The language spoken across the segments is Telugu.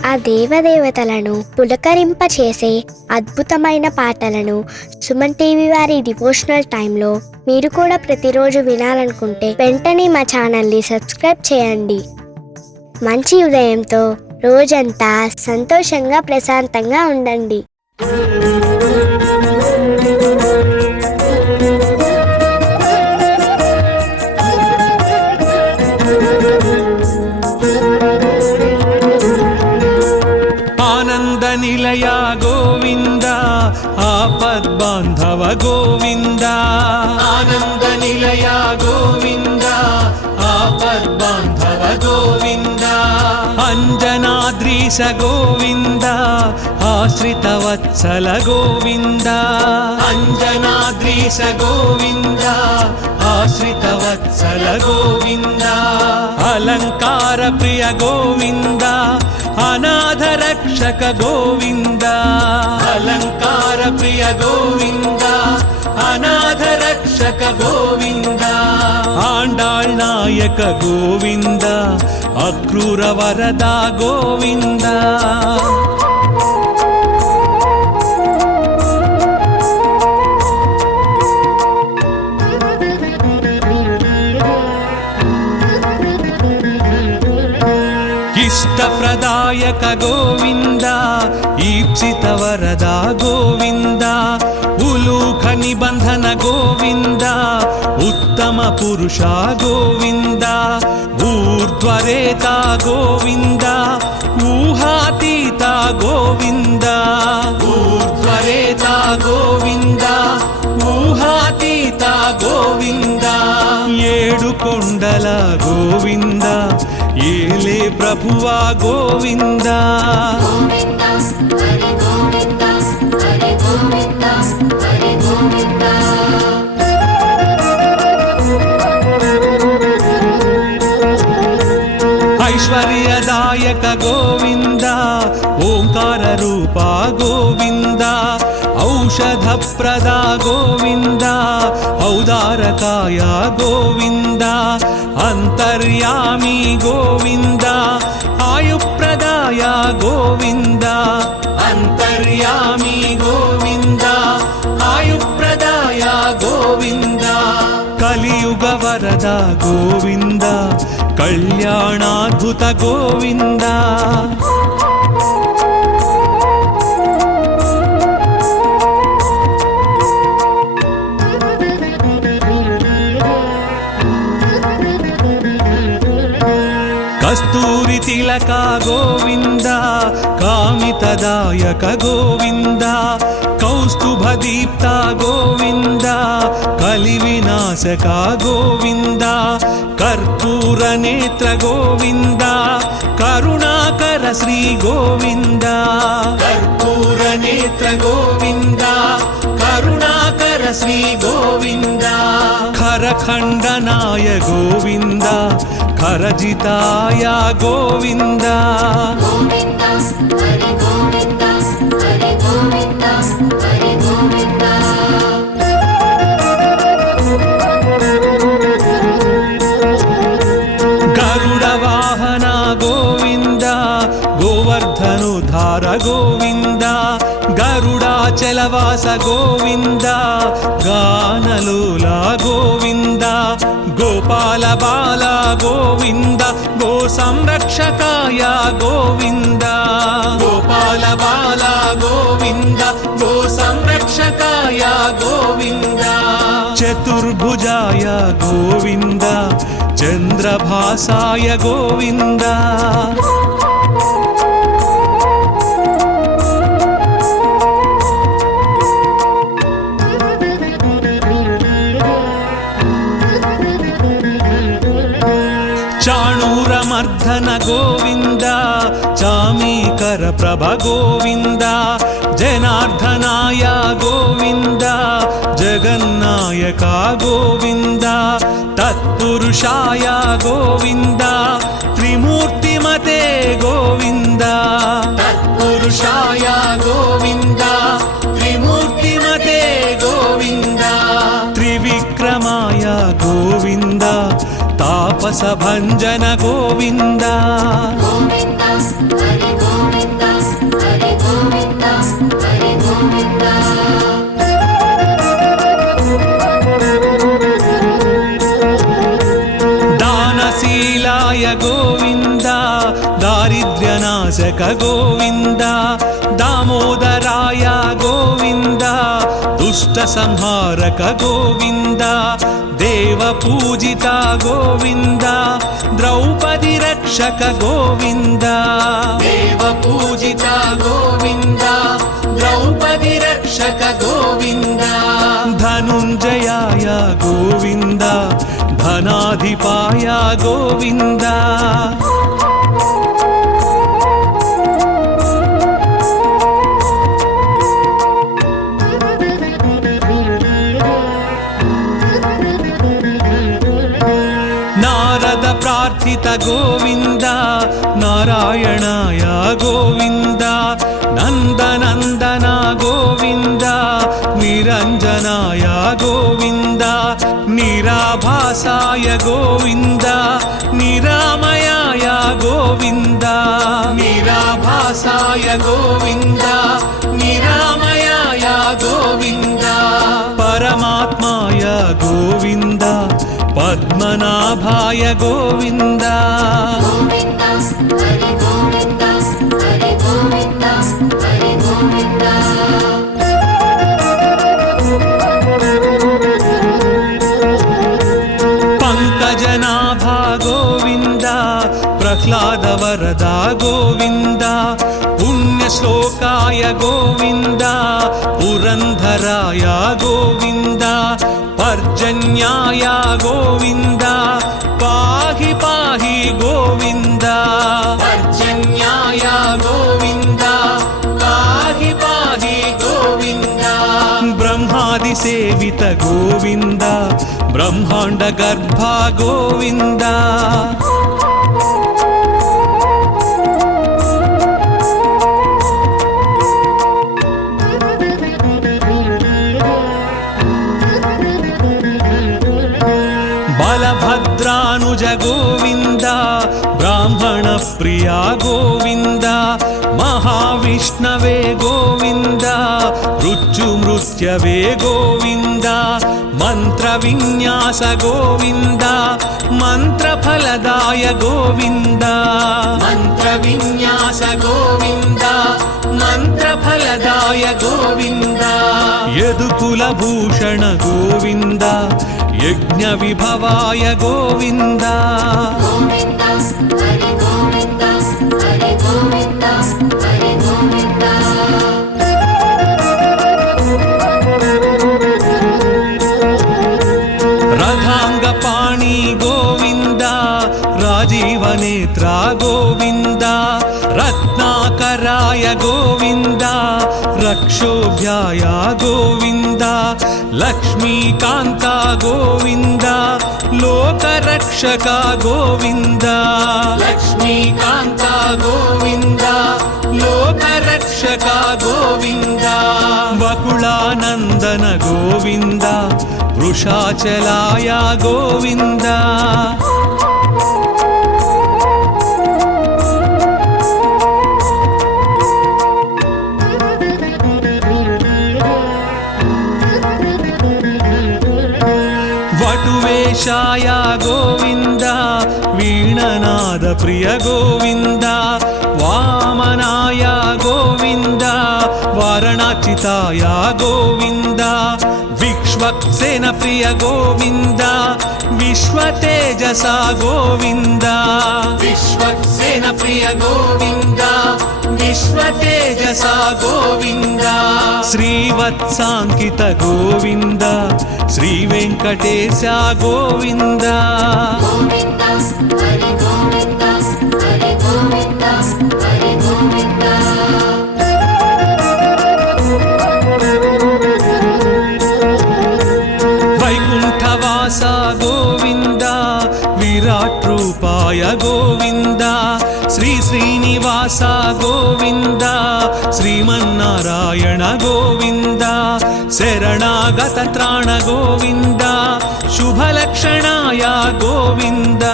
ఆ దేవదేవతలను పులకరింపచేసే అద్భుతమైన పాటలను సుమన్ టీవీ వారి డివోషనల్ టైంలో మీరు కూడా ప్రతిరోజు వినాలనుకుంటే వెంటనే మా ఛానల్ని సబ్స్క్రైబ్ చేయండి. మంచి ఉదయంతో రోజంతా సంతోషంగా ప్రశాంతంగా ఉండండి. ఆనంద నిలయ గోవింద, ఆపద్బాంధవ గోవింద. ఆనంద నిలయ గోవింద, ఆపద్బాంధవ గోవింద. అంజనాద్రీశ గోవింద, ఆశ్రిత వత్సల గోవింద. అంజనాద్రీశ గోవింద, ఆశ్రిత వత్సల గోవింద. అలంకార ప్రియ గోవింద, అనాథ రక్షక గోవింద. అలంకార ప్రియ గోవింద, అనాథ రక్షక గోవింద. ఆండాళ్ నాయక గోవింద, అక్రూర వరద గోవింద. ఇష్టప్రదాయక గోవింద, ఈప్సిత వరద గోవింద. ఉలూఖ నిబంధన గోవింద, ఉత్తమ పురుష గోవింద. ఊర్ధ్వరేత గోవింద, ఊహాతీత గోవింద. ఊర్ధ్వరేత గోవింద, ఊహాతీత గోవింద. ఏడు కొండల గోవింద, ఏలే ప్రభువా గోవింద. ఐశ్వర్యదాయక గోవింద, ఓంకార రూప గోవింద. ఔషధప్రద గోవింద, ఔదారకాయ గోవింద. అంతర్యామి గోవింద, ఆయుప్రదాయ గోవింద. అంతర్యామి గోవింద, ఆయుప్రదాయ గోవింద. కలియుగ వరద గోవింద, కళ్యాణాద్భుత గోవింద. కస్తూరి తిలక గోవింద, కామితదాయక గోవింద. కౌస్తుభ దీప్త గోవింద, కలి వినాశక గోవింద. కర్పూర నేత్ర గోవింద, కరుణాకర శ్రీ గోవింద. కర్పూర నేత్ర గోవింద, కరుణాకర శ్రీ గోవింద. ఖరఖండనాయ గోవింద, ఖరజితాయ గోవింద. గరుడ వాహన గోవింద, గోవర్ధనుధార గోవింద. గరుడాచలవాస గోవింద, గానలోల గోవింద. గోపాల బాల గోవింద, గో సంరక్షకాయ గోవింద. గోపాల బాల గోవింద, గో సంరక్షకాయ గోవింద. చతుర్భుజాయ గోవింద, చంద్రభాసాయ గోవింద. చాణూరమర్ధన గోవింద, చామీకర ప్రభ గోవింద. జనార్దనాయ గోవింద, జగన్నాయక గోవింద. తత్పురుషాయ గోవింద, త్రిమూర్తిమతే గోవింద. తత్పురుషాయ గోవింద, త్రిమూర్తిమతే గోవింద. త్రివిక్రమాయ గోవింద, తాపస భంజన గోవింద. दारिद्र्यनाशक गोविन्द दामोदराय गोविन्द दुष्टसंहारक गोविन्द देवपूजिता गोविन्द द्रौपदी रक्षक गोविन्द देवपूजिता गोविन्द द्रौपदी रक्षक गोविन्द धनुञ्जयाय गोविन्द धनाधिपाय गोविन्द नारद प्रार्थित गोविन्द नारायणाय गोविन्द नन्दनन्दन गोविन्द निरञ्जनाय गोविन्द निराभासाय गोविन्द निरामयाय गोविन्द निराभासाय गोविन्द निरामयाय गोविन्द परमात्माय गोविन्द पद्मनाभाय गोविन्द पंकजनाभा गोविन्द प्रह्लाद वरदा गोविन्द पुण्यश्लोकाय गोविन्द पुरंधराय गोविन्द पर्जन्याय गोविन्द पाहि पाहि गोविन्द पर्जन्याय गोविन्द पाहि पाहि गोविन्द ब्रह्मादि सेवित गोविन्द ब्रह्मांड गर्भ गोविन्द बलभद्रानुज गोविन्द ब्राह्मण प्रिया गोविन्द महाविष्णवे गोविन्द मृत्युमृत्यवे गोविन्द मंत्रविन्यास गोविन्द मंत्रफलदाय गोविन्द मंत्रविन्यास गोविन्द मंत्रफलदाय गोविन्द यदुकुलभूषण गोविन्द यज्ञविभवाय गोविन्द रथांगपाणि गोविन्द राजीवनेत्रा गोविन्द रत्नाकराय गोविन्द रक्षोभ्याय गोविन्द लक्ष्मीकान्ता गोविन्द लोकरक्षक गोविन्द लक्ष्मीकान्ता गोविन्द लोकरक्षक गोविन्द वकुलानन्दन गोविन्द वृषाचलाय गोविन्द वटुवेशाय गोविन्द वीणनाद प्रिय गोविन्द वामनाय गोविन्द वारणाचिताय गोविन्द विश्वक्सेन प्रिय गोविन्द विश्वतेजसा गोविन्द विश्वक्सेन प्रिय गोविन्द विश्वतेजसा गोविन्द श्रीवत्साङ्कित गोविन्द श्रीवेङ्कटेश गोविन्द वैकुण्ठवासा गोविन्द विराट रूपाय गोविन्द श्री श्रीनिवास गोविन्द श्रीमन्नारायण गोविन्द शरणागत त्राण गोविन्द शुभलक्षणाय गोविन्द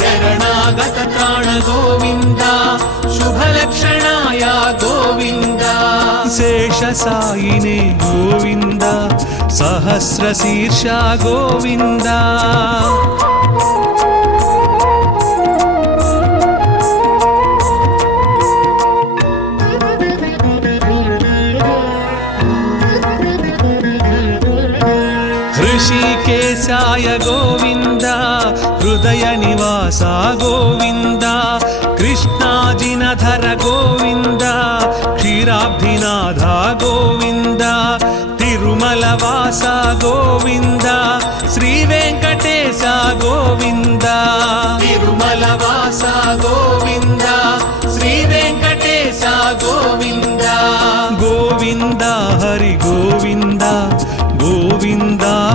शरणागत त्राण गोविन्द शुभलक्षणाय गोविन्द शेषसायिने गोविन्द सहस्रशीर्ष गोविन्द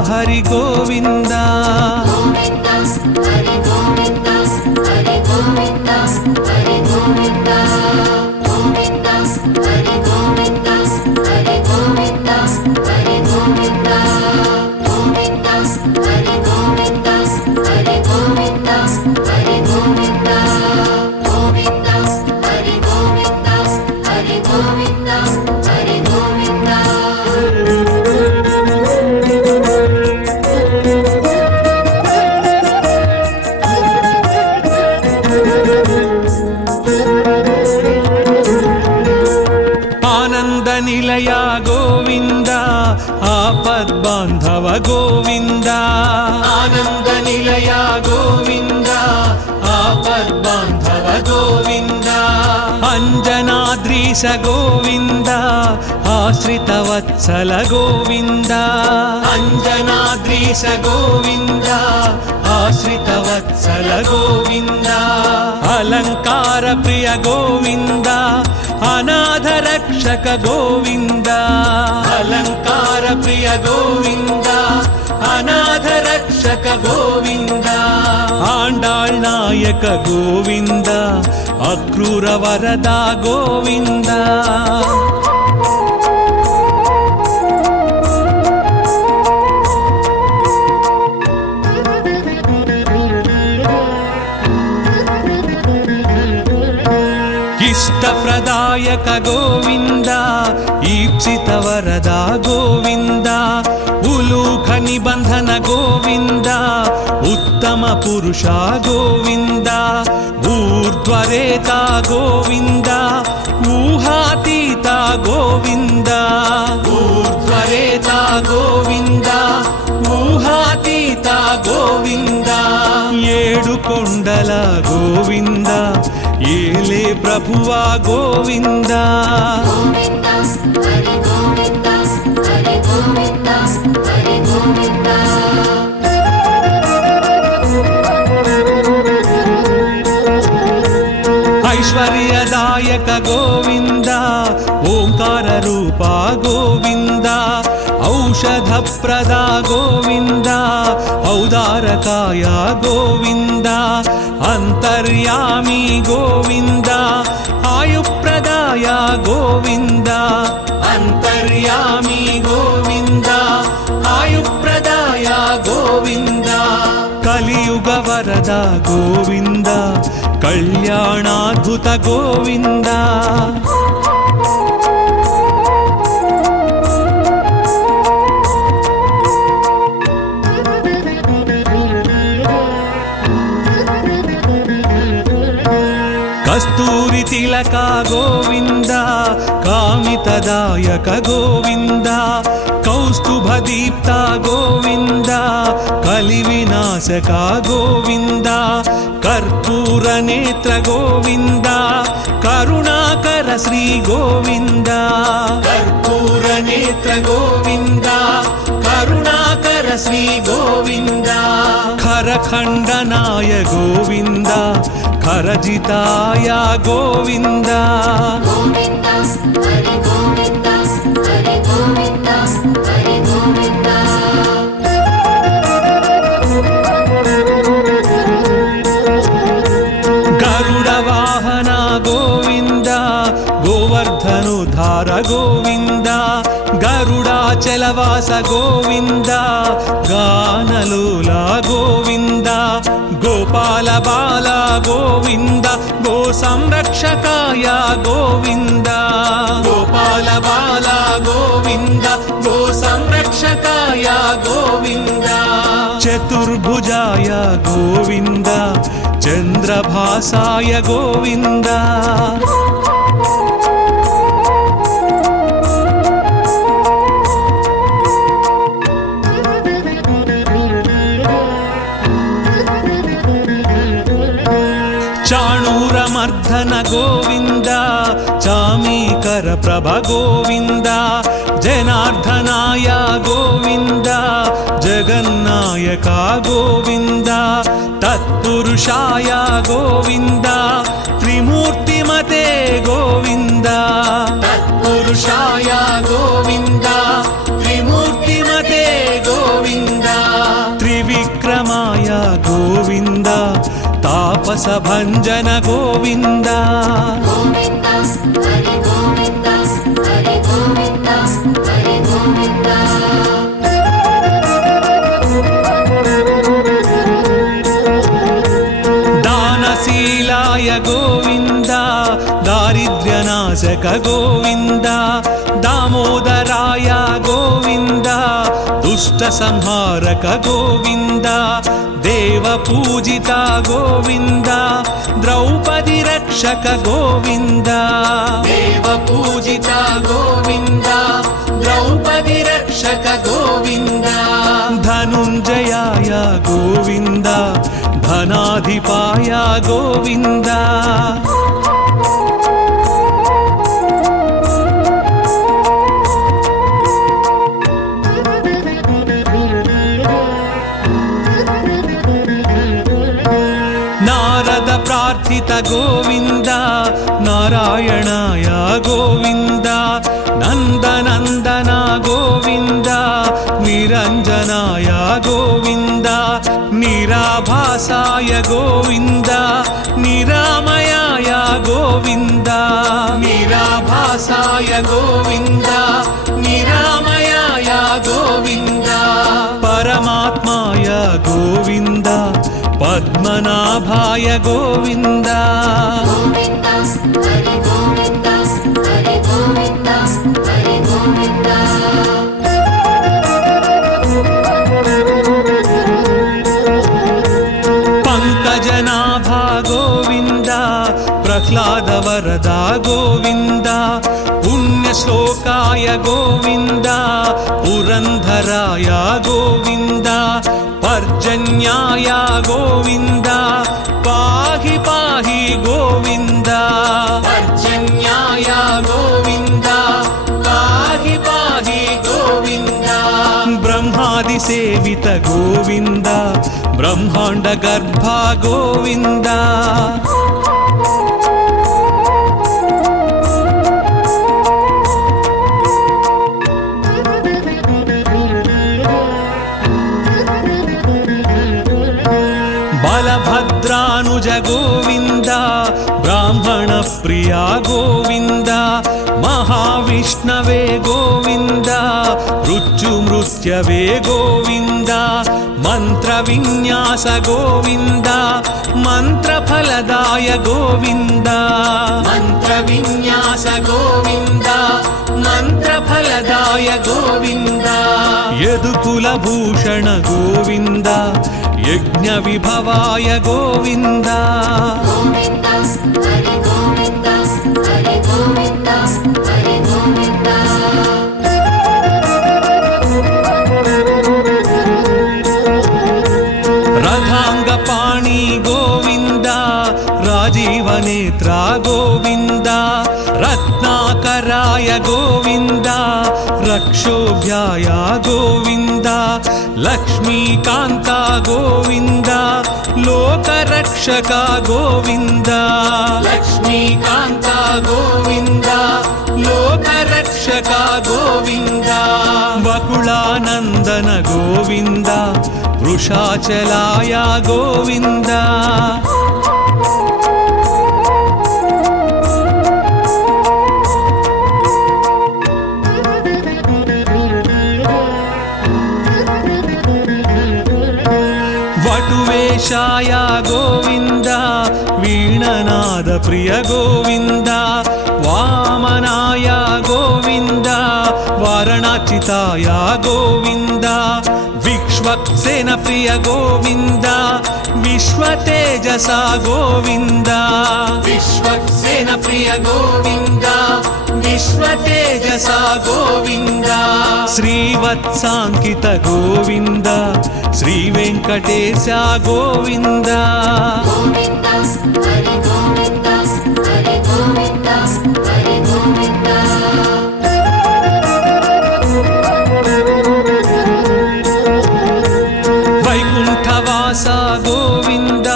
హరి గోవింద ఆనంద నిలయ గోవింద ఆపద్బాంధవ గోవింద ఆనంద నిలయ గోవింద ఆపద్బాంధవ గోవింద అంజనాద్రీశ గోవింద ఆశ్రిత వత్సల గోవింద అంజనాద్రీశ గోవింద ఆశ్రిత వత్సల గోవింద అలంకార ప్రియ గోవింద అనాథ రక్షక గోవింద అలంకార ప్రియ గోవింద అనాథ రక్షక గోవింద ఆండాళ్ నాయక గోవింద అక్రూర వరద గోవింద ఇష్టప్రదాయక గోవింద ఈప్సిత వరద గోవింద ఉలూఖ నిబంధన గోవింద ఉత్తమ పురుష గోవింద ఊర్ధ్వరేత గోవింద ఊహాతీత గోవింద ఊర్ధ్వరేత గోవింద ఊహాతీత గోవింద ఏడు కొండల గోవింద ఏలే ప్రభువా గోవింద ఐశ్వర్యదాయక గోవింద ఓంకార రూప గోవింద ఔషధ ప్రద గోవింద ఔదారకాయ గోవింద అంతర్యామి గోవింద ఆయుప్రదాయ గోవింద అంతర్యామి గోవింద ఆయుప్రదాయ గోవింద కలియుగ వరద గోవింద కళ్యాణాద్భుత గోవింద కస్తూరి తిలక గోవింద కామితదాయక గోవింద కౌస్తుభ దీప్త గోవింద కలి వినాశక గోవింద కర్పూర నేత్ర గోవింద కరుణాకర శ్రీ గోవింద కర్పూర నేత్ర గోవింద కరుణాకర శ్రీ గోవింద ఖరఖండనాయ గోవింద ఖరజితాయ గోవింద గరుడ వాహన గోవింద గోవర్ధనుధార గోవింద గరుడాచలవాస గోవింద గానలోల గోవింద గోపాల బాల గోవింద గో సంరక్షకాయ గోవింద గోపాల బాల గోవింద గో సంరక్షకాయ గోవింద చతుర్భుజాయ గోవింద చంద్రభాసాయ గోవింద చాణూరమర్ధన గోవింద చామీకర ప్రభ గోవింద జనార్దనాయ గోవింద జగన్నాయక గోవింద తత్పురుషాయ గోవింద త్రిమూర్తిమతే గోవింద తత్పురుషాయ గోవింద త్రిమూర్తిమతే గోవింద భంజన గోవింద దానశీలాయ గోవింద దారిద్ర్యనాశక గోవింద దామోదరాయ గోవింద దుష్ట సంహారక గోవింద దేవ పూజిత గోవింద ద్రౌపది రక్షక గోవింద దేవ పూజిత గోవింద ద్రౌపది రక్షక గోవింద ధనుంజయాయ గోవింద ధనాధిపాయ గోవింద నారద ప్రార్థిత గోవింద నారాయణాయ గోవింద నందనందన గోవింద నిరంజనాయ గోవింద నిరాభాసాయ గోవింద నిరామయాయ గోవింద నిరాభాసాయ గోవింద నిరామయాయ గోవింద పరమాత్మాయ గోవింద పద్మనాభాయ గోవింద పంకజనాభా గోవింద ప్రహ్లాద వరద గోవింద పుణ్యశ్లోకాయ గోవింద పురంధరాయ గోవింద పర్జన్యాయ గోవింద పాహి పాహి గోవింద పర్జన్యాయ గోవింద పాహి పాహి గోవింద బ్రహ్మాది సేవిత గోవింద బ్రహ్మాండ గర్భ గోవింద బలభద్రానుజ గోవింద బ్రాహ్మణ ప్రియా గోవింద మహావిష్ణవే గోవింద మృత్యుమృత్యవే గోవింద మంత్ర విన్యాస గోవింద మంత్రఫలదాయ గోవింద మంత్ర విన్యాస గోవింద మంత్రఫలదాయ గోవింద యదుకుల భూషణ గోవింద యజ్ఞ విభవాయ గోవింద రథాంగ పాణి గోవింద రాజీవ నేత్ర గోవింద రత్నాకరాయ గోవింద రక్షోభ్యాయ గోవింద లక్ష్మీకాంత గోవింద లోకరక్షక గోవింద లక్ష్మీకాంత గోవింద లోకరక్షక గోవింద వకుళానందన గోవింద వృషాచలాయ గోవింద వటువేషాయ గోవింద వీణనాద ప్రియ గోవింద వామనాయ గోవింద వారణాచితాయ గోవింద విక్ష్వక్సేన ప్రియ గోవింద విశ్వతేజస గోవింద విశ్వక్సేన ప్రియ గోవింద విశ్వతేజస గోవింద శ్రీవత్సాంకిత గోవింద శ్రీ వెంకటేశ గోవింద వైకుంఠవాస గోవింద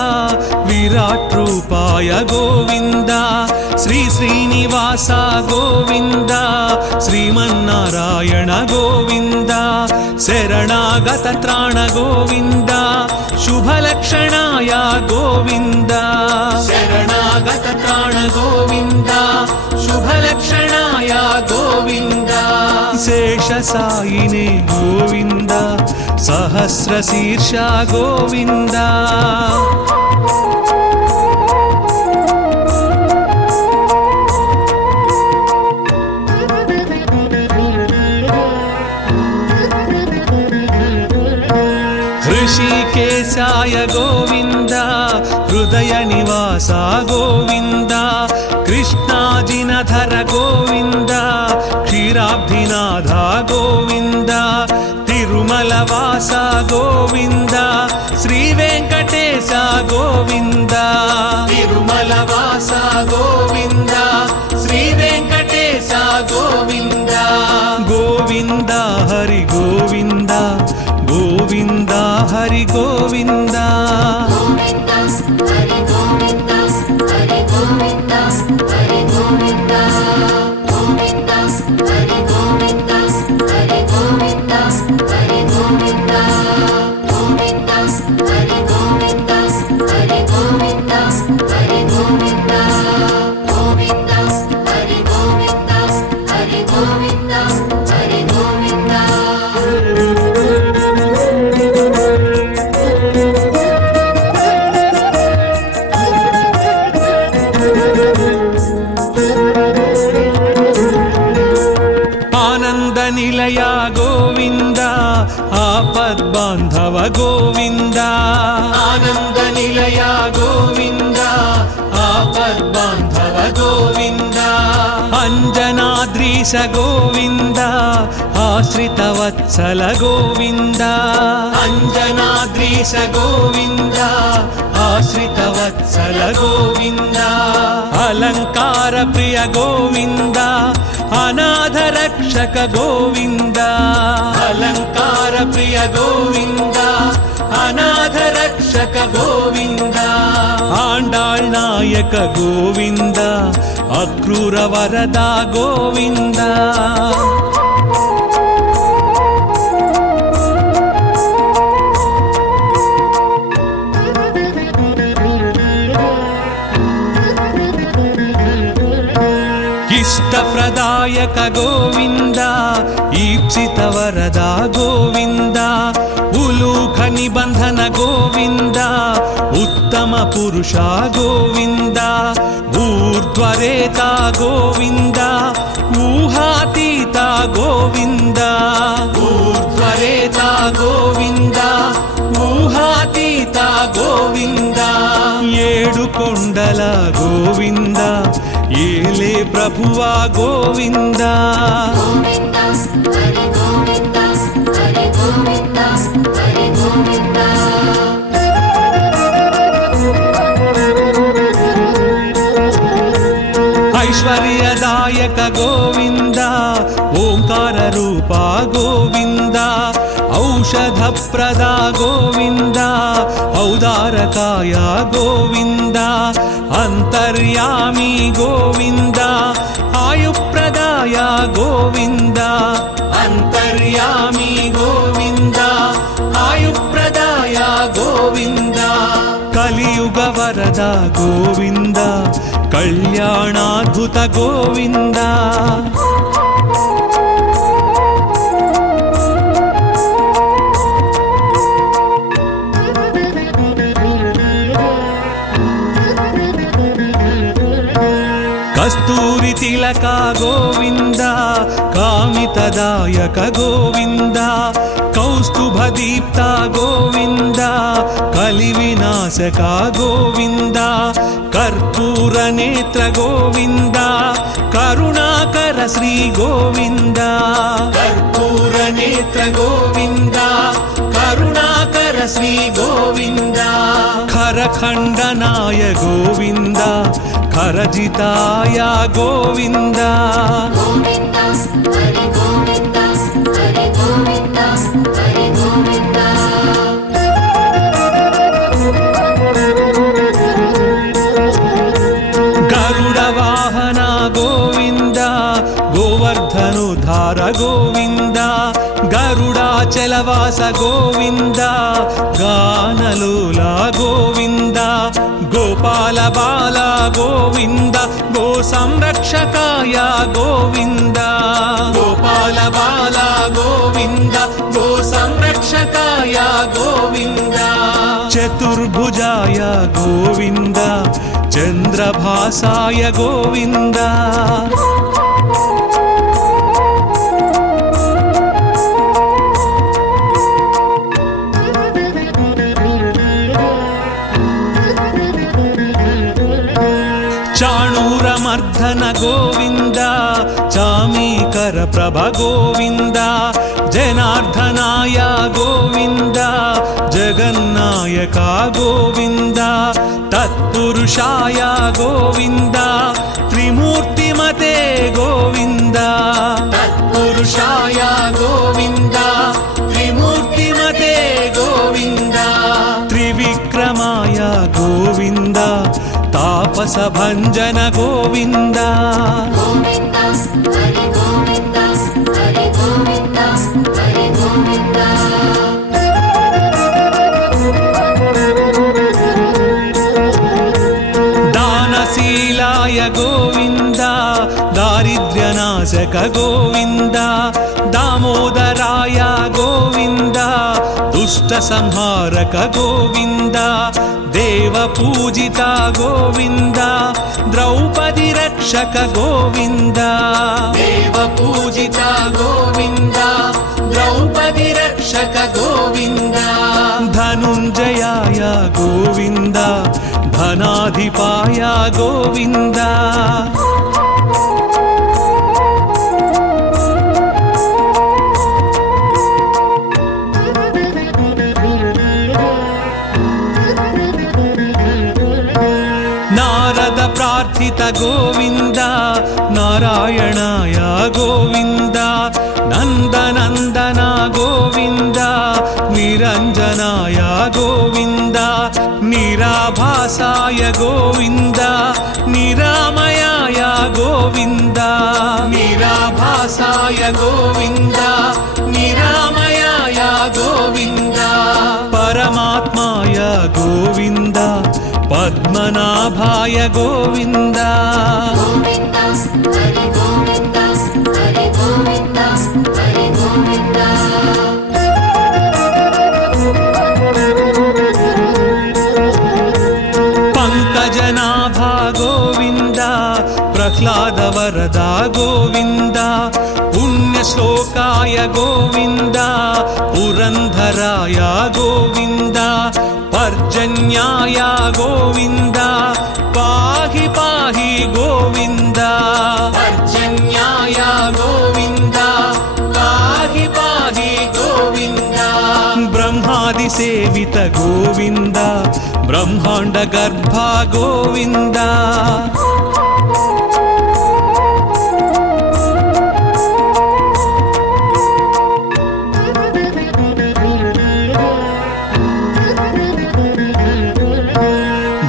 విరాట్ రూపాయ గోవింద శ్రీ శ్రీనివాస గోవింద శ్రీమన్నారాయణ గోవింద శరణాగత త్రాణ గోవింద శుభలక్షణాయ గోవింద శరణాగత త్రాణ గోవింద శుభలక్షణాయ గోవింద శేషసాయినే గోవింద సహస్రశీర్ష గోవింద ऋषिकेशाय गोविन्द हृदय निवास गोविन्द कृष्णाजिनधर गोविन्द क्षीराब्धिनाथ गोविन्द तिरुमलवास गोविन्द श्रीवेङ्कटेश गोविन्द तिरुमलवास गोविन्द श्रीवेङ्कटेश गोविन्द गोविन्द हरि गोविन्द गोविन्द हरि गोविन्द निलया गोविन्द आपद्बान्धव गोविन्द आनन्द निलया गोविन्द आपद्बान्धव गोविन्द अञ्जनाद्रीश गोविन्द आश्रितवत्सल गोविन्द अञ्जनाद्रीश गोविन्द आश्रितवत्सल गोविन्द अलङ्कार प्रिय गोविन्द अनाथ रक्षक गोविन्द अलङ्कार प्रिय गोविन्द अनाथ रक्षक गोविन्द आण्डाळ् नायक गोविन्द अक्रूर वरदा गोविन्द इष्टप्रदायक गोविन्द ईप्सित वरदा गोविन्द उलूख निबन्धन गोविन्द उत्तम पुरुषा गोविन्द ऊर्ध्वरेता गोविन्द ऊहातीता गोविन्द ऊर्ध्वरेता गोविन्द ऊहातीता गोविन्द ఏడు కొండల గోవింద ఏలే ప్రభువా గోవింద ఐశ్వర్యదాయక గోవింద ఓంకార రూపా గోవింద औषधप्रदा गोविन्द औदारकाय गोविन्द अन्तर्यामी गोविन्द आयुप्रदाय गोविन्द अन्तर्यामी गोविन्द आयुप्रदाय गोविन्द कलियुग वरद गोविन्द कल्याणाद्भुत गोविन्द कस्तूरि तिलक गोविन्द कामितदायक गोविन्द कौस्तुभदीप्त गोविन्द कलिविनाशक गोविन्द कर्पूरनेत्र गोविन्द करुणाकर श्री गोविन्द कर्पूरनेत्र गोविन्द करुणाकर श्री गोविन्द खरखण्डनाय गोविन्द खरजिताय गोविन्द गरुडवाहन गोविन्द गोवर्धनोद्धार गोविन्द गरुडाचल నందవాస గోవింద గానలోల గోవింద గోపాల బాల గోవింద గో సంరక్షకాయ గోవింద గోపాల బాల గోవింద గో సంరక్షకాయ గోవింద చతుర్భుజాయ గోవింద చంద్రభాసాయ గోవింద చాణూరమర్ధన గోవింద చామీకర ప్రభ గోవింద జనార్దనాయ గోవింద జగన్నాయక గోవింద తత్పురుషాయ గోవింద త్రిమూర్తిమతే గోవింద తత్పురుషాయ గోవింద త్రిమూర్తిమతే గోవింద త్రివిక్రమాయ గోవింద తాపస భంజన గోవింద గోవింద హరి గోవింద హరి గోవింద హరి గోవింద దానశీలాయ గోవింద దారిద్ర్యనాశక గోవింద దామోదరాయ గోవింద దుష్ట సంహారక గోవింద దేవ పూజిత గోవింద ద్రౌపది రక్షక గోవింద దేవ పూజిత గోవింద ద్రౌపది రక్షక గోవింద ధనుంజయాయ గోవింద ధనాధిపాయ గోవింద నారద ప్రార్థిత గోవింద నారాయణాయ గోవింద నందనందన గోవింద నిరంజనాయ గోవింద నిరాభాసాయ గోవింద నిరామయాయ గోవింద నిరాభాసాయ గోవింద నిరామయాయ గోవింద పరమాత్మాయ గోవింద పద్మనాభాయ గోవింద గోవింద హరి గోవింద హరి గోవింద హరి గోవింద పంకజనాభా గోవింద ప్రహ్లాద వరదా గోవింద పుణ్యశ్లోకాయ గోవింద పురంధరాయ గోవింద పర్జన్యాయ గోవింద పాహి పాహి గోవింద పర్జన్యాయ గోవింద పాహి పాహి గోవింద బ్రహ్మాది సేవిత గోవింద బ్రహ్మాండ గర్భ గోవింద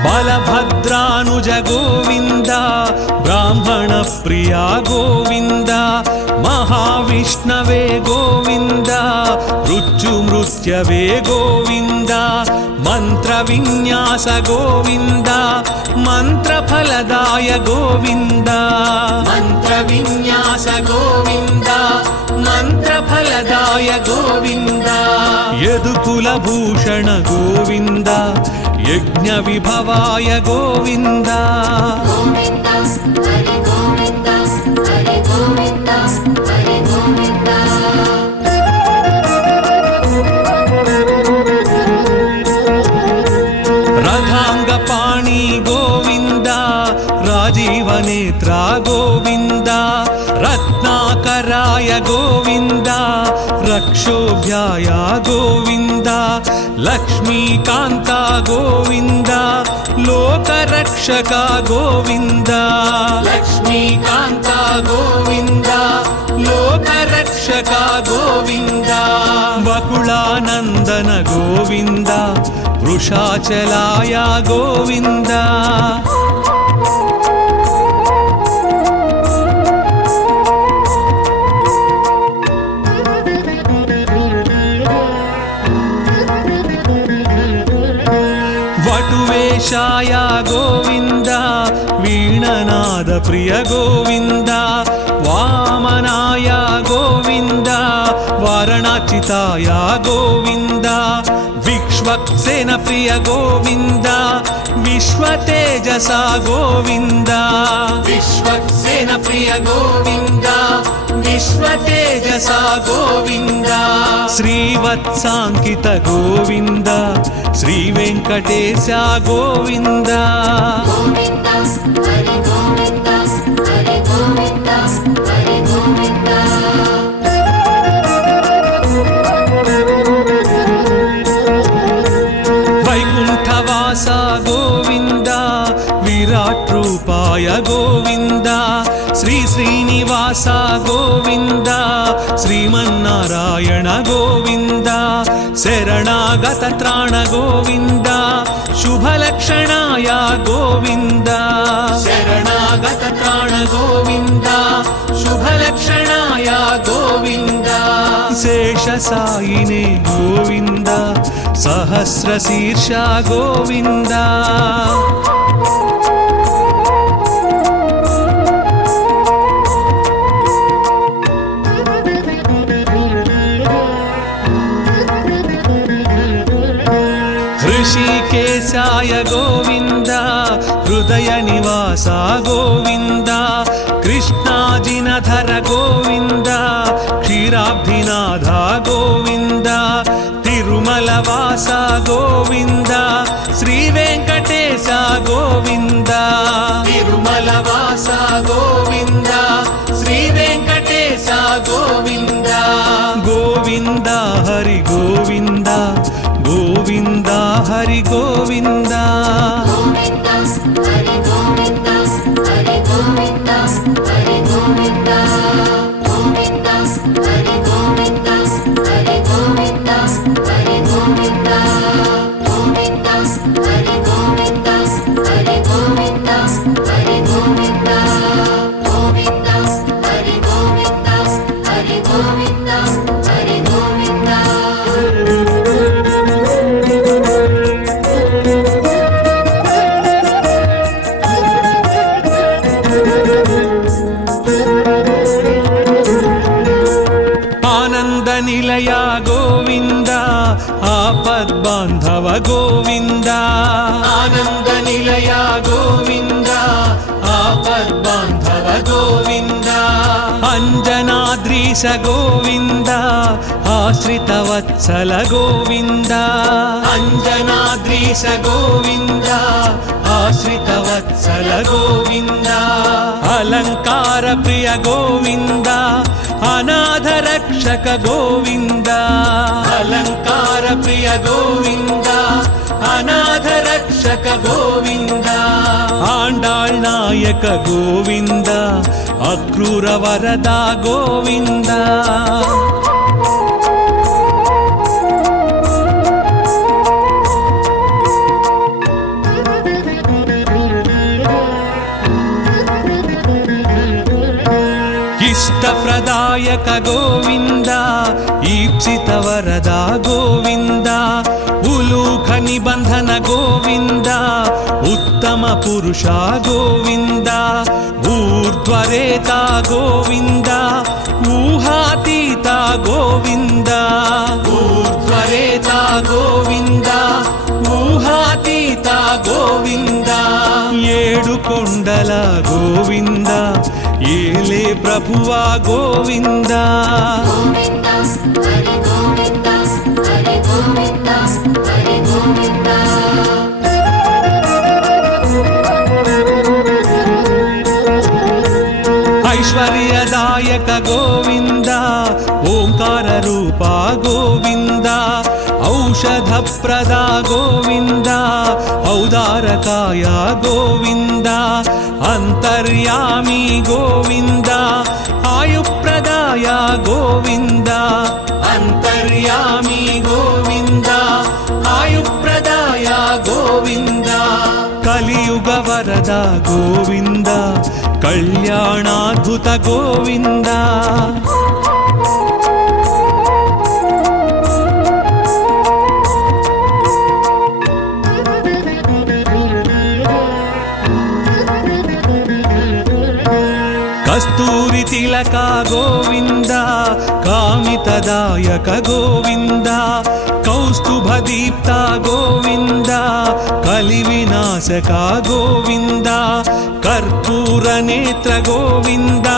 బలభద్రానుజ గోవింద బ్రాహ్మణ ప్రియా గోవింద మహావిష్ణవే గోవింద మృత్యుమృత్యవే గోవింద మంత్ర విన్యాస గోవింద మంత్రఫలదాయ గోవింద మంత్ర విన్యాస గోవింద మంత్రఫలదాయ గోవింద యదుకుల భూషణ గోవింద యజ్ఞ విభవాయ గోవింద గోవింద హరి గోవింద హరి గోవింద హరి గోవింద రథాంగ పాణి గోవింద రాజీవ నేత్ర గోవింద రత్నాకరాయ గోవింద రక్షోభ్యాయ గోవింద లక్ష్మీకాంత గోవింద లోకరక్షక గోవింద లక్ష్మీకాంత గోవింద లోకరక్షక గోవింద వకుళానందన గోవింద వృషాచలాయ గోవింద ప్రియ గోవింద వామనాయ గోవింద వారణాచితాయ గోవింద విశ్వక్సేన ప్రియ గోవింద విశ్వతేజస గోవింద విశ్వక్సేన ప్రియ గోవింద విశ్వతేజస గోవింద శ్రీవత్సాంకిత గోవింద శ్రీ వెంకటేశ గోవింద గోవింద హరి గోవింద హరి గోవింద హరి గోవింద వైకుంఠవాస గోవింద విరాట్ రూపాయ గోవింద శ్రీ శ్రీనివాస గోవింద శ్రీమన్నారాయణ గోవింద శరణాగత త్రాణ గోవింద శుభలక్షణాయ గోవింద శరణాగత త్రాణ గోవింద శుభలక్షణాయ గోవింద శేషసాయినే గోవింద సహస్రశీర్ష గోవింద ऋषिकेशाय गोविन्द हृदय निवास गोविन्द कृष्णाजिनधर गोविन्द क्षीराब्धिनाथ गोविन्द तिरुमलवास गोविन्द श्रीवेङ्कटेश गोविन्द तिरुमलवास गोविन्द श्रीवेङ्कटेश गोविन्द गोविन्द हरि गोविन्द गोविन्द हरि गोविन्द గోవింద హరి గోవింద హరి గోవింద హరి గోవింద గోవింద హరి గోవింద హరి గోవింద హరి గోవింద గోవింద హరి గోవింద హరి గోవింద హరి గోవింద గోవింద హరి గోవింద హరి గోవింద హరి గోవింద आनंद निलय गोविंद आपद्बांधव गोविंद आनंद निलय गोविंद आपद्बांधव गोविंद अंजनाद्रीश गोविंद आश्रितवत्सल गोविंद अंजनाद्रीश गोविंद आश्रितवत्सल गोविंद अलंकार प्रिय गोविंद अनाथ रक्षक गोविंद अलंकार प्रिय गोविंद अनाथ रक्षक गोविंद आंडाळ் नायक गोविंद अक्रूर वरदा गोविंद इष्टप्रदायक गोविंद ईप्सित वरदा गोविंद उलूख निबंधन गोविंद उत्तम पुरुषा गोविंद ऊर्ध्वरेता गोविंद ऊहातीता गोविंद ऊर्ध्वरेता गोविंद ऊहातीता गोविंद ఏడు కొండల గోవింద ఏలే ప్రభువా గోవింద గోవింద హరి గోవింద హరి గోవింద హరి గోవింద ऐश्वर्यदायक गोविंद ओंकार रूपा गोविंद औषधप्रदा गोविंद औदारकाय गोविंद अंतर्यामी गोविंद आयुप्रदाय गोविंद अंतर्यामी गोविंद आयुप्रदाय गोविंद कलियुग वरद गोविंद कल्याणाद्भुत गोविंद కస్తూరి తిలక గోవింద కామితదాయక గోవింద కౌస్తుభ దీప్త గోవింద కలి వినాశక గోవింద కర్పూర నేత్ర గోవింద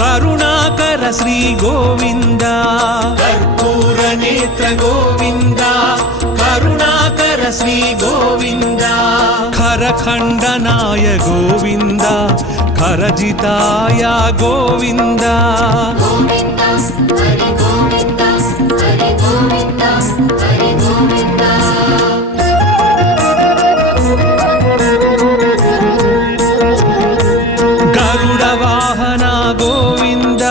కరుణాకర శ్రీ గోవింద కర్పూర నేత్ర గోవింద కరుణాకర శ్రీ గోవింద ఖరఖండనాయ గోవింద ఖరజితాయ గోవింద గోవింద హరి గోవింద హరి గోవింద హరి గోవింద గరుడ వాహన గోవింద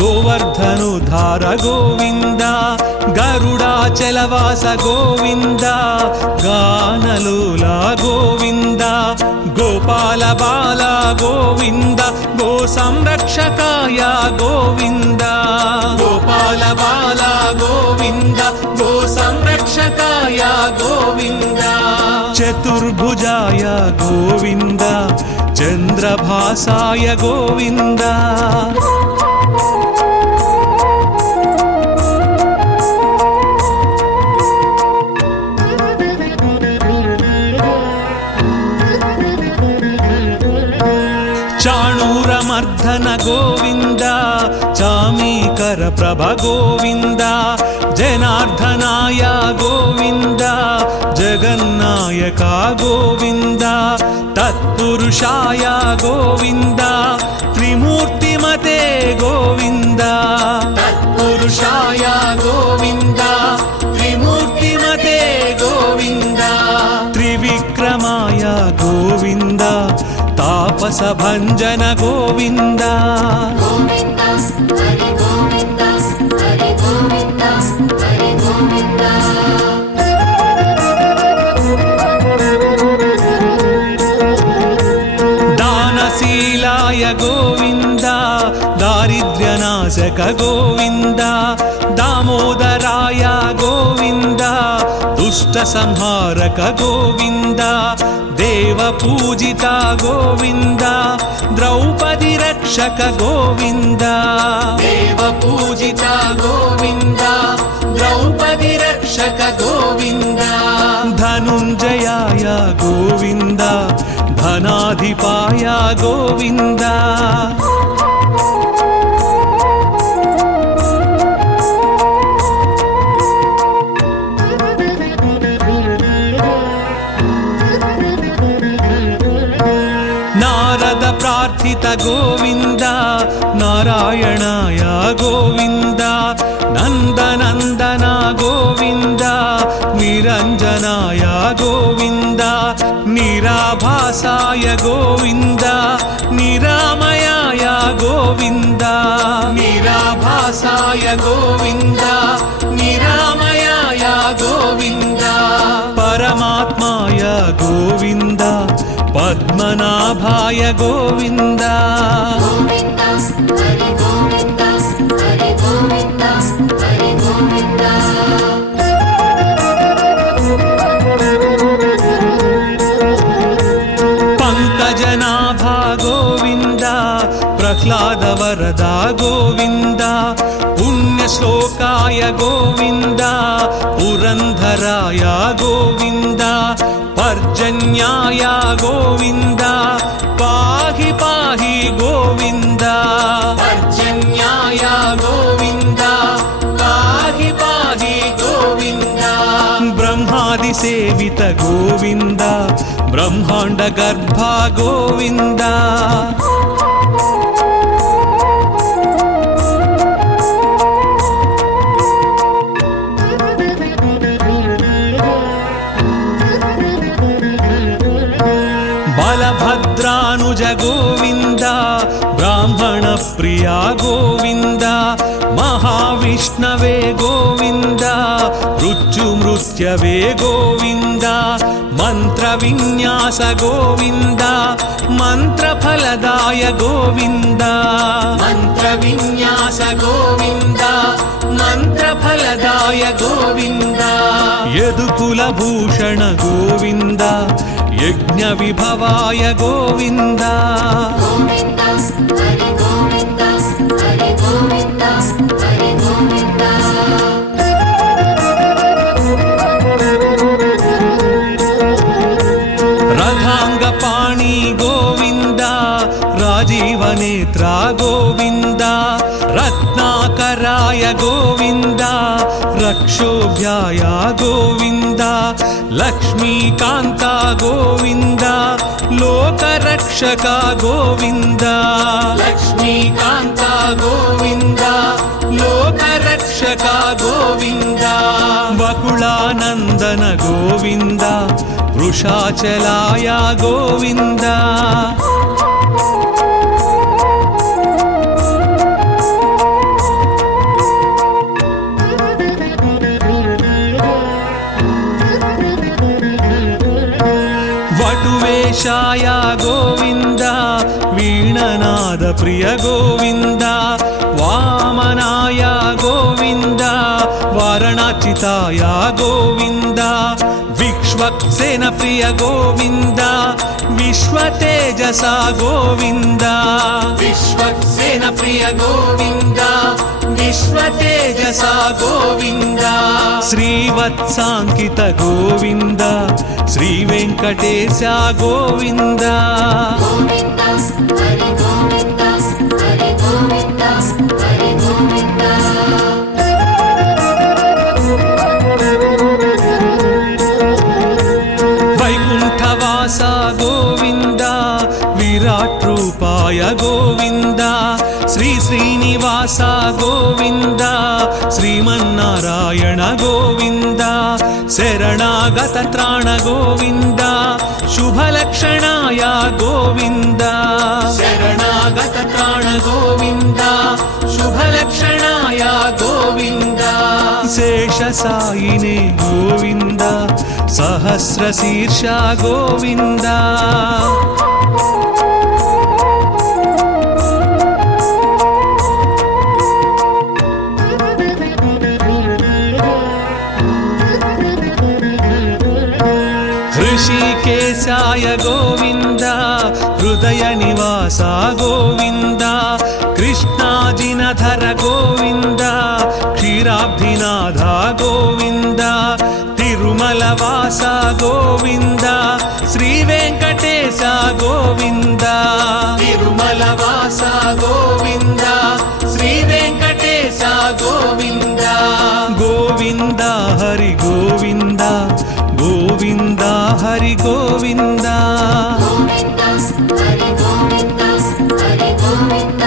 గోవర్ధనుధార గోవింద గరుడాచలవాస గోవింద గానలోల గోవింద గోపాల బాల గోవింద గో సంరక్షకాయ గోవింద గోపాల బాల గోవింద గో సంరక్షకాయ గోవింద చతుర్భుజాయ గోవింద చంద్రభాసాయ గోవింద చాణూరమర్ధన గోవింద చామీకర ప్రభ గోవింద జనార్దనాయ గోవింద జగన్నాయక గోవింద తత్పురుషాయ గోవింద త్రిమూర్తిమతే గోవింద తత్పురుషాయ గోవింద త్రిమూర్తిమతే గోవింద త్రివిక్రమాయ గోవింద తాపస భంజన గోవింద గోవింద హరి గోవింద హరి గోవింద హరి గోవింద దానశీలాయ గోవింద దారిద్ర్యనాశక గోవింద దామోదరాయ గోవింద దుష్ట సంహారక గోవింద దేవ పూజిత గోవింద ద్రౌపది రక్షక గోవింద దేవ పూజిత గోవింద ద్రౌపది రక్షక గోవింద ధనుంజయాయ గోవింద ధనాధిపాయ గోవింద నారద ప్రార్థిత గోవింద నారాయణాయ గోవింద నందనందన గోవింద నిరంజనాయ గోవింద నిరాభాసాయ గోవింద నిరామయాయ గోవింద నిరాభాసాయ గోవింద నిరామయాయ గోవింద పరమాత్మాయ గోవింద పద్మనాభాయ గోవింద గోవింద హరి గోవింద హరి గోవింద హరి గోవింద పంకజనాభ గోవింద ప్రహ్లాద వరద గోవింద పుణ్యశ్లోకాయ గోవింద పురంధరాయ గోవింద పర్జన్యాయ గోవింద పాహి పాహి గోవింద పర్జన్యాయ గోవింద పాహి పాహి గోవింద బ్రహ్మాది సేవిత గోవింద బ్రహ్మాండ గర్భ గోవింద బలభద్రానుజ గోవింద బ్రాహ్మణ ప్రియా గోవింద మహావిష్ణవే గోవింద మృత్యుమృత్యవే గోవింద మంత్ర విన్యాస గోవింద మంత్రఫలదాయ గోవింద మంత్ర విన్యాస గోవింద మంత్రఫలదాయ గోవింద యదుకుల భూషణ గోవింద యజ్ఞ విభవాయ గోవింద గోవింద హరి రాజీవనేత్ర గోవింద రత్నాకరాయ గోవింద రక్షోభ్యాయ గోవింద లక్ష్మీకాంత గోవింద లోకరక్షక గోవింద లక్ష్మీకాంత గోవింద లోకరక్షక గోవింద వకుళానందన గోవింద వృషాచలాయ గోవింద వటువేషాయ గోవింద వీణనాద ప్రియ గోవింద వామనాయ గోవింద వారణాచితాయ గోవింద విక్ష్వక్సేన ప్రియ గోవింద విశ్వతేజస గోవింద విశ్వక్సేన ప్రియ గోవింద విశ్వతేజస గోవింద శ్రీవత్సాంకిత గోవింద శ్రీ వెంకటేశ గోవింద గోవింద హరి గోవింద హరి గోవింద హరి గోవింద వైకుంఠవాస గోవింద విరాట్ రూపాయ గోవింద శ్రీ శ్రీనివాస గోవింద శ్రీమన్నారాయణ గోవింద శరణాగత త్రాణ గోవింద శుభలక్షణాయ గోవింద శరణాగత త్రాణ గోవింద శుభలక్షణాయ గోవింద శేషసాయినే గోవింద సహస్రశీర్ష గోవింద ऋषिकेशाय गोविंद हृदय निवास गोविंद कृष्णाजिनधर गोविंद क्षीराब्धिनाथ गोविंद तिरुमलवास गोविंद श्री वेंकटेश गोविंद तिरुमलवास गोविंद श्री वेंकटेश गोविंद गोविंद हरि गोविंद गोविंद हरि गोविंद గోవింద హరి గోవింద హరి గోవింద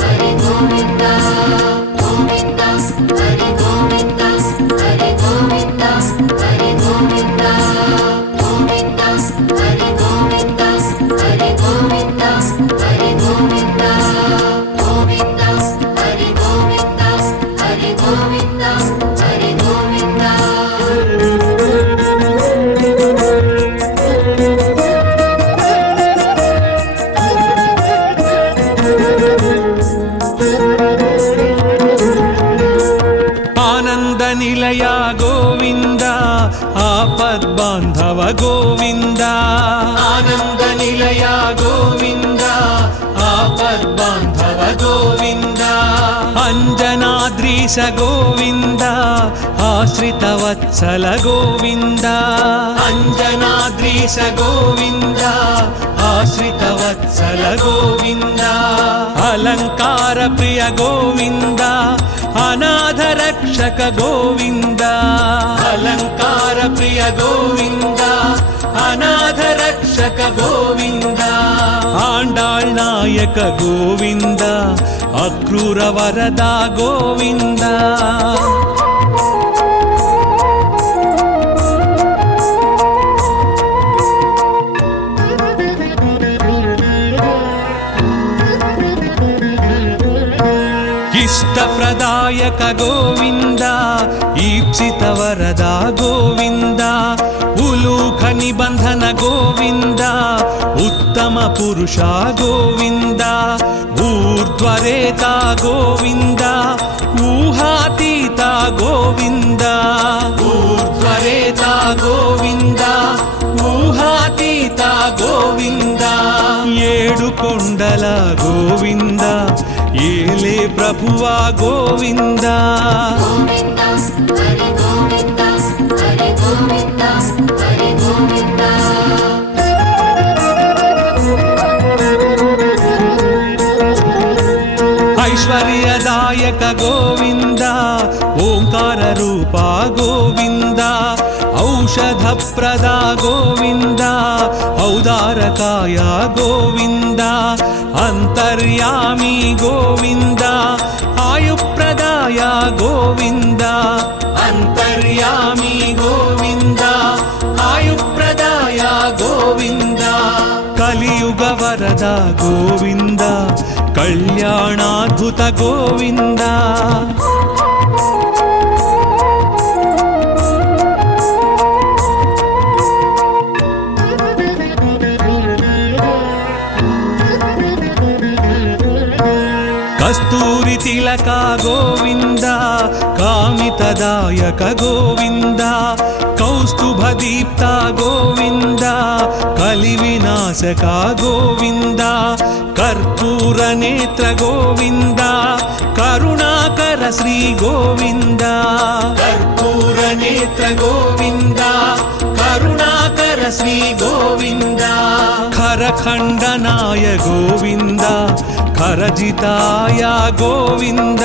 హరి గోవింద గోవింద హరి గోవింద హరి గోవింద హరి గోవింద గోవింద హరి గోవింద హరి గోవింద హరి గోవింద గోవింద హరి గోవింద హరి గోవింద హరి గోవింద आनंद निलय गोविंद आपद्बांधव गोविंद आनंद निलय गोविंद आपद्बांधव गोविंद अंजनाद्रीश गोविंद आश्रितवत्सल गोविंद अंजनाद्रीश गोविंद आश्रितवत्सल गोविंद अलंकार प्रिय गोविंद अनाथ रक्षक गोविंद अलंकार प्रिय गोविंद अनाथ रक्षक गोविंद आंडाळ் नायक गोविंद अक्रूर वरदा गोविंद इष्टप्रदायक गोविंद ईप्सित वरदा गोविंद उलूख निबंधन गोविंद उत्तम पुरुषा गोविंद ऊर्ध्वरेता गोविंद ऊहातीता गोविंद ऊर्ध्वरेता गोविंद ऊहातीता गोविंद ఏడు కొండల గోవింద ఏలే ప్రభువా గోవింద గోవింద హరి గోవింద హరి గోవింద హరి గోవింద ఐశ్వర్యదాయక గోవింద ఓంకార రూప గోవింద ఔషధప్రద గోవింద ఔదారకాయ గోవింద అంతర్యామి గోవింద ఆయుప్రదాయ గోవింద అంతర్యామి గోవింద ఆయుప్రదాయ గోవింద కలియుగ వరద గోవింద కళ్యాణాద్భుత గోవింద కస్తూరి తిలక గోవింద కామితదాయక గోవింద కౌస్తుభ దీప్త గోవింద కలి వినాశక గోవింద కర్పూర నేత్ర గోవింద కరుణాకర శ్రీ గోవింద కర్పూర నేత్ర గోవింద కరుణాకర శ్రీ గోవింద ఖరఖండనాయ గోవింద ఖరజితాయ గోవింద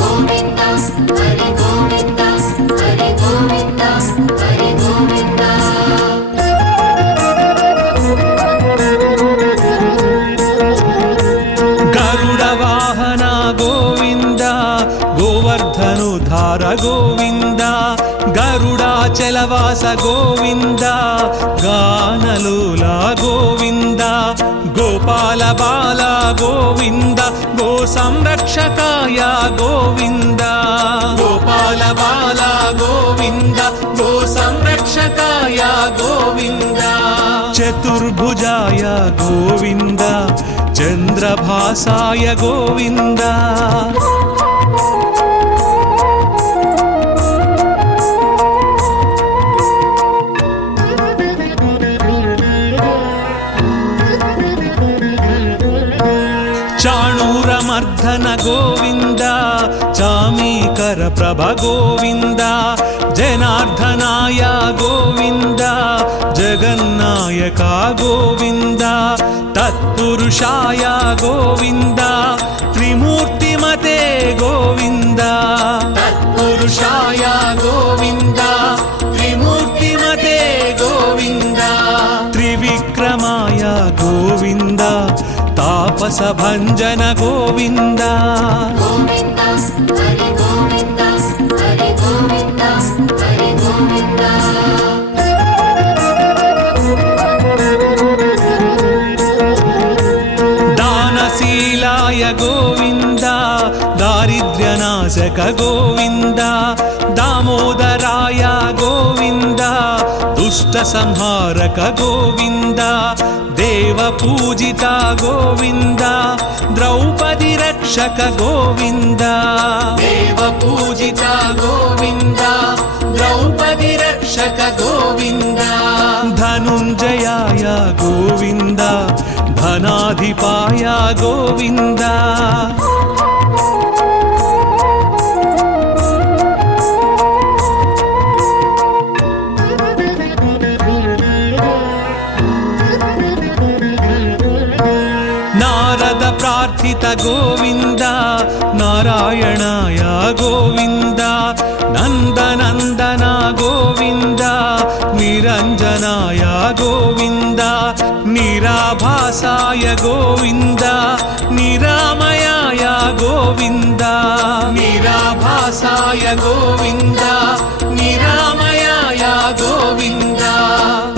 గోవింద హరి గోవింద హరి గోవింద హరి గోవింద గరుడ వాహన గోవింద గోవర్ధనుధార గోవింద గరుడాచలవాస గోవింద గానలోల గోవింద గోపాల బాల గోవింద గో సంరక్షకాయ గోవింద గోపాల బాల గోవింద గో సంరక్షకాయ గోవింద చతుర్భుజాయ గోవింద చంద్రభాసాయ గోవింద చాణూరమర్ధన గోవింద చామీకర ప్రభ గోవింద జనార్దనాయ గోవింద జగన్నాయక గోవింద తత్పురుషాయ గోవింద త్రిమూర్తిమతే గోవింద తత్పురుషాయ గోవింద త్రిమూర్తిమతే గోవింద త్రివిక్రమాయ గోవింద తాపస భంజన గోవింద గోవింద హరి గోవింద హరి గోవింద హరి గోవింద దానశీలాయ గోవింద దారిద్ర్యనాశక గోవింద దామోదరాయ గోవింద దుష్ట సంహారక గోవింద దేవ పూజిత గోవింద ద్రౌపది రక్షక గోవింద దేవ పూజిత గోవింద ద్రౌపది రక్షక గోవింద ధనుంజయాయ గోవింద ధనాధిపాయ గోవింద నారద ప్రార్థిత గోవింద నారాయణాయ గోవింద నందనందన గోవింద నిరంజనాయ గోవింద నిరాభాసాయ గోవింద నిరామయాయ గోవింద నిరాభాసాయ గోవింద నిరామయాయ గోవింద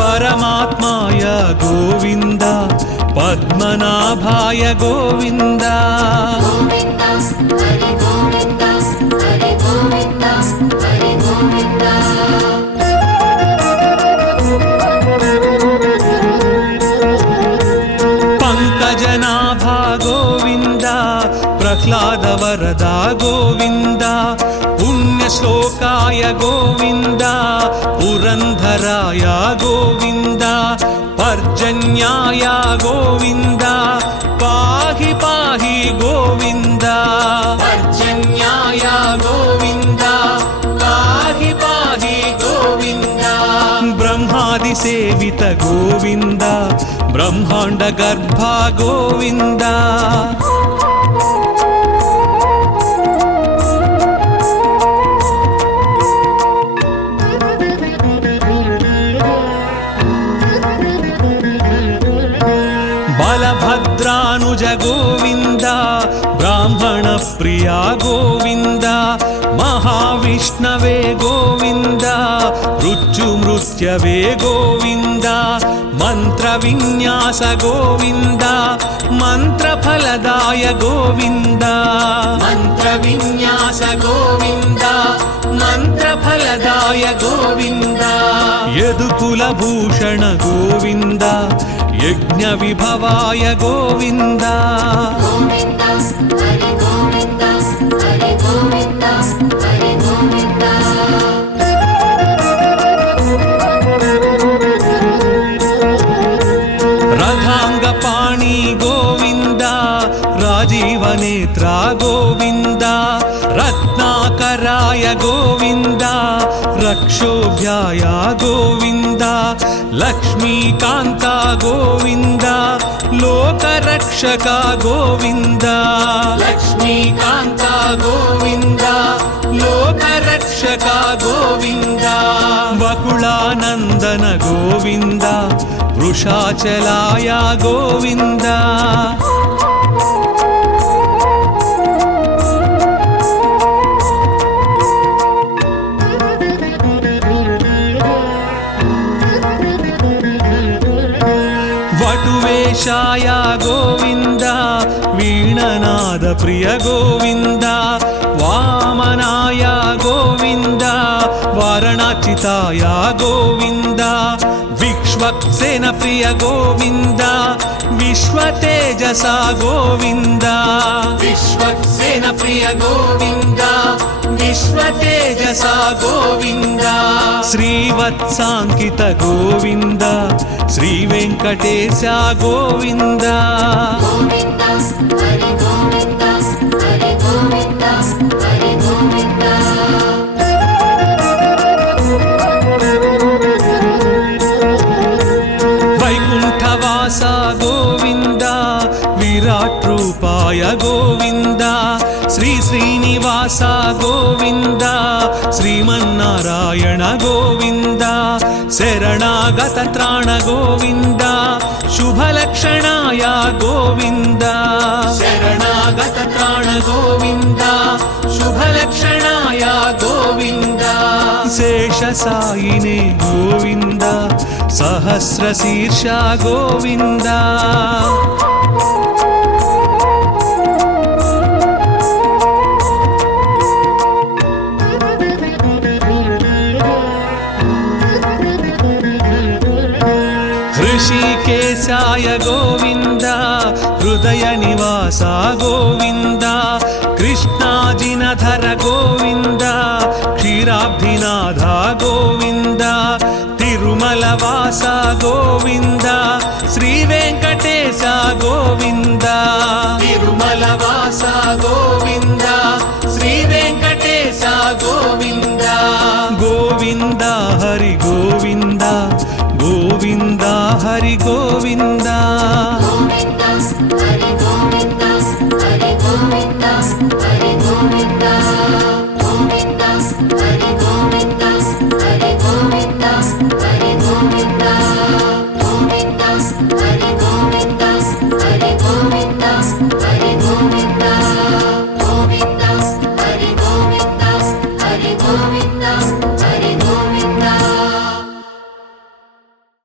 పరమాత్మాయ గోవింద పద్మనాభాయ గోవింద గోవింద హరి గోవింద హరి గోవింద హరి గోవింద పంకజనాభ గోవింద ప్రహ్లాద వరద గోవింద పుణ్యశ్లోకాయ గోవింద పురంధరాయ గోవింద పర్జన్యాయ గోవింద పాహి పాహి గోవింద పర్జన్యాయ గోవింద పాహి పాహి గోవింద బ్రహ్మాది సేవిత గోవింద బ్రహ్మాండ గర్భ గోవింద गोविन्द ब्राह्मणप्रिया गोविन्द महाविष्णवे गोविन्द मृत्युमृत्यवे गोविन्द मन्त्रविन्यास गोविन्द मन्त्रफलदाय गोविन्द मन्त्रविन्यास गोविन्द मन्त्रफलदाय गोविन्द यदुकुलभूषण गोविन्द यज्ञविभवाय गोविन्द गोविन्द हरि गोविन्द हरि गोविन्द हरि गोविन्द रथाङ्गपाणि गोविन्द राजीवनेत्रा गोविन्द रत्नाकराय गोविन्द रक्षोभ्याय गोविन्द लक्ष्मीकान्ता गोविन्द लोकरक्षका गोविन्द लक्ष्मीकान्ता गोविन्द लोकरक्षका गोविन्द वकुलानन्दन गोविन्द वृषाचलाय गोविन्द वटुवेशाय गोविन्द वीणनाद प्रिय गोविन्द वामनाय गोविन्द वारणाचिताय गोविन्द विश्वक्सेन प्रिय गोविन्द विश्वतेजसा गोविन्द विश्वक्सेन प्रिय गोविन्द विश्वतेजसा गोविन्द श्रीवत्साङ्कित गोविन्द श्रीवेङ्कटेश गोविन्द गोविन्द हरि गोविन्द हरि गोविन्द हरि गोविन्द वैकुण्ठवास गोविन्द विराट्रूपाय गोविन्द श्री श्रीनिवास गोविन्द श्रीमन्नारायण गोविन्द शरणागत त्राण गोविन्द शुभलक्षणाय गोविन्द शरणागत त्राण गोविन्द शुभलक्षणाय गोविन्द शेषसायिने गोविन्द सहस्रशीर्ष गोविन्द ऋषिकेशाय गोविन्द हृदय निवास गोविन्द कृष्णाजिनधर गोविन्द क्षीराब्धिनाथ गोविन्द तिरुमलवास गोविन्द श्रीवेङ्कटेश गोविन्द तिरुमलवास गोविन्द श्रीवेङ्कटेश गोविन्द गोविन्द हरि गोविन्द गोविन्द हरि गोविन्द